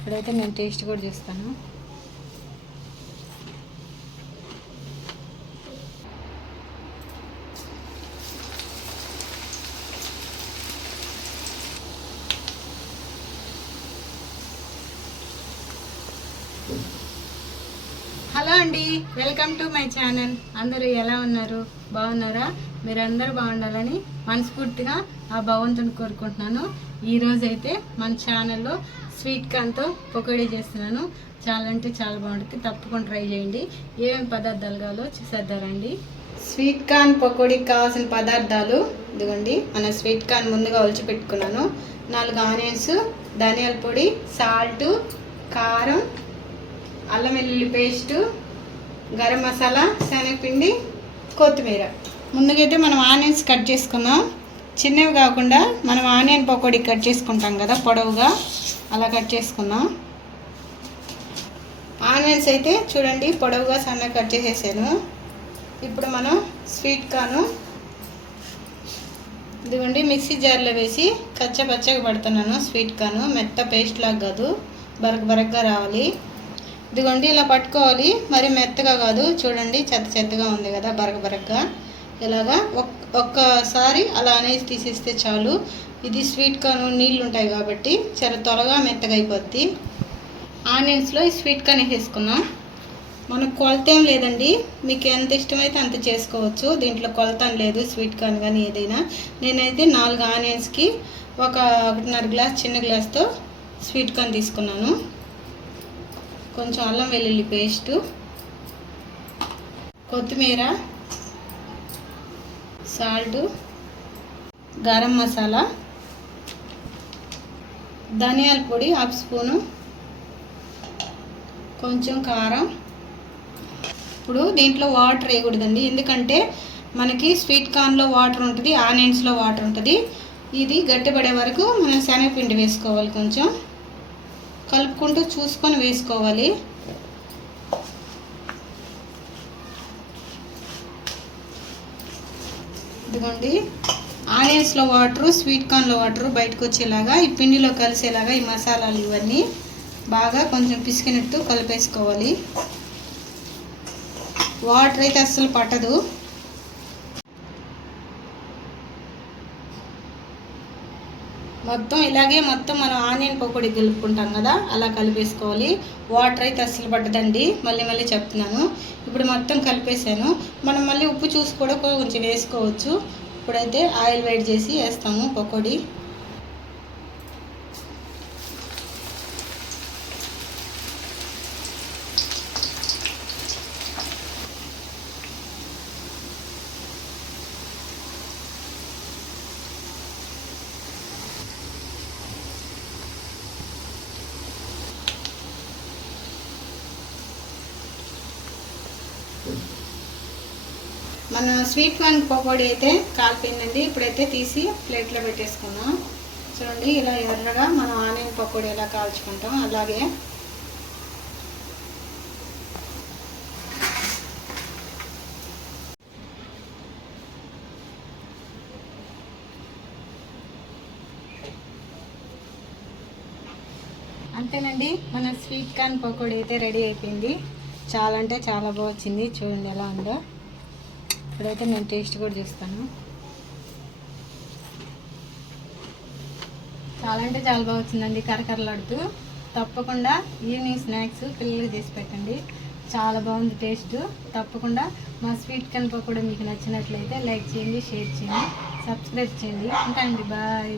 ఇప్పుడైతే నేను టేస్ట్ కూడా చూస్తాను. హలో అండి, వెల్కమ్ టు మై ఛానల్. అందరూ ఎలా ఉన్నారు? బాగున్నారా? మీరందరూ బాగుండాలని మనస్ఫూర్తిగా ఆ భగవంతుని కోరుకుంటున్నాను. ఈరోజు అయితే మన ఛానల్లో స్వీట్ కార్న్తో పకోడీ చేస్తున్నాను. చాలా అంటే చాలా బాగుంటుంది, తప్పకుండా ట్రై చేయండి. ఏమేమి పదార్థాలు కావాలో చూసేద్దారండి. స్వీట్ కార్న్ పకోడీకి కావాల్సిన పదార్థాలు ఇదిగోండి. మన స్వీట్ కార్న్ ముందుగా ఒలిచి పెట్టుకున్నాను. 4 ఆనియన్స్, ధనియాల పొడి, సాల్ట్, కారం, అల్లం వెల్లుల్లి పేస్టు, గరం మసాలా, శనగపిండి, కొత్తిమీర. ముందుకైతే మనం ఆనియన్స్ కట్ చేసుకుందాం. చిన్నవి కాకుండా మనం ఆనియన్ పకోడీ కట్ చేసుకుంటాం కదా పొడవుగా, అలా కట్ చేసుకుందాం. ఆనియన్స్ అయితే చూడండి పొడవుగా సన్నగా కట్ చేసేసాను. ఇప్పుడు మనం స్వీట్ కార్న్ ఇదిగోండి మిక్సీ జార్లో వేసి కచ్చపచ్చగా పడుతున్నాను. స్వీట్ కార్న్ మెత్త పేస్ట్ లాగా కాదు, బరకగా రావాలి. ఇదిగోండి ఇలా పట్టుకోవాలి, మరి మెత్తగా కాదు. చూడండి చెత్తగా ఉంది కదా, బరకగా. ఇలాగా ఒక్కసారి అలా అనేసి తీసేస్తే చాలు. ఇది స్వీట్ కార్న్ నీళ్ళు ఉంటాయి కాబట్టి చాలా త్వరగా మెత్తగా అయిపోద్ది. ఆనియన్స్లో ఈ స్వీట్ కార్న్ వేసేసుకున్నాం. మనకు కొలత ఏం లేదండి, మీకు ఎంత ఇష్టమైతే అంత చేసుకోవచ్చు. దీంట్లో కొలత లేదు, స్వీట్ కార్న్ కానీ ఏదైనా. నేనైతే 4 ఆనియన్స్కి 1.5 గ్లాస్ చిన్న గ్లాస్తో స్వీట్ కార్న్ తీసుకున్నాను. కొంచెం అల్లం వెల్లుల్లి పేస్టు, కొత్తిమీర, సాల్ట్, గరం మసాలా, ధనియాల పొడి 1/2 స్పూను, కొంచెం కారం. ఇప్పుడు దీంట్లో వాటర్ వేయకూడదండి, ఎందుకంటే మనకి స్వీట్ కార్న్లో వాటర్ ఉంటుంది, ఆనియన్స్లో వాటర్ ఉంటుంది. ఇది గట్టిపడే వరకు మనం శనగపిండి వేసుకోవాలి. కొంచెం కలుపుకుంటూ చూసుకొని వేసుకోవాలి. ఇదిగోండి ఆనియన్స్లో వాటరు, స్వీట్ కార్న్లో వాటరు బయటకు వచ్చేలాగా, ఈ పిండిలో కలిసేలాగా ఈ మసాలాలు ఇవన్నీ బాగా కొంచెం పిసికినట్టు కలిపేసుకోవాలి. వాటర్ అయితే అస్సలు పట్టదు. మొత్తం మనం ఆనియన్ పకోడీ కలుపుకుంటాం కదా, అలా కలిపేసుకోవాలి. వాటర్ అయితే అస్సలు పట్టదండి, మళ్ళీ చెప్తున్నాను. ఇప్పుడు మొత్తం కలిపేసాను. మనం మళ్ళీ ఉప్పు చూసి కూడా కొంచెం వేసుకోవచ్చు. ఇప్పుడైతే ఆయిల్ వేడి చేసి వేస్తాము పకోడీ. మన స్వీట్ కార్న్ పకోడీ అయితే కాలిపోయిందండి. ఇప్పుడైతే తీసి ప్లేట్లో పెట్టేసుకుందాం. చూడండి ఇలా ఎర్రగా మనం ఆనియన్ పకోడీ ఎలా కాల్చుకుంటాం అలాగే. అంతేనండి, మన స్వీట్ కార్న్ పకోడీ అయితే రెడీ అయిపోయింది. చాలా అంటే చాలా బాగా వచ్చింది. చూడండి ఎలా ఉందో. ఇప్పుడైతే నేను టేస్ట్ కూడా చూస్తాను. చాలా అంటే చాలా బాగా వచ్చిందండి, కరకరలాడుతూ. తప్పకుండా ఈవినింగ్ స్నాక్స్ పిల్లలకి చేసి పెట్టండి. చాలా బాగుంది టేస్ట్. తప్పకుండా మా స్వీట్ కార్న్ పకోడీ మీకు నచ్చినట్లయితే లైక్ చేయండి, షేర్ చేయండి, సబ్స్క్రైబ్ చేయండి. ఉంటానండి, బాయ్.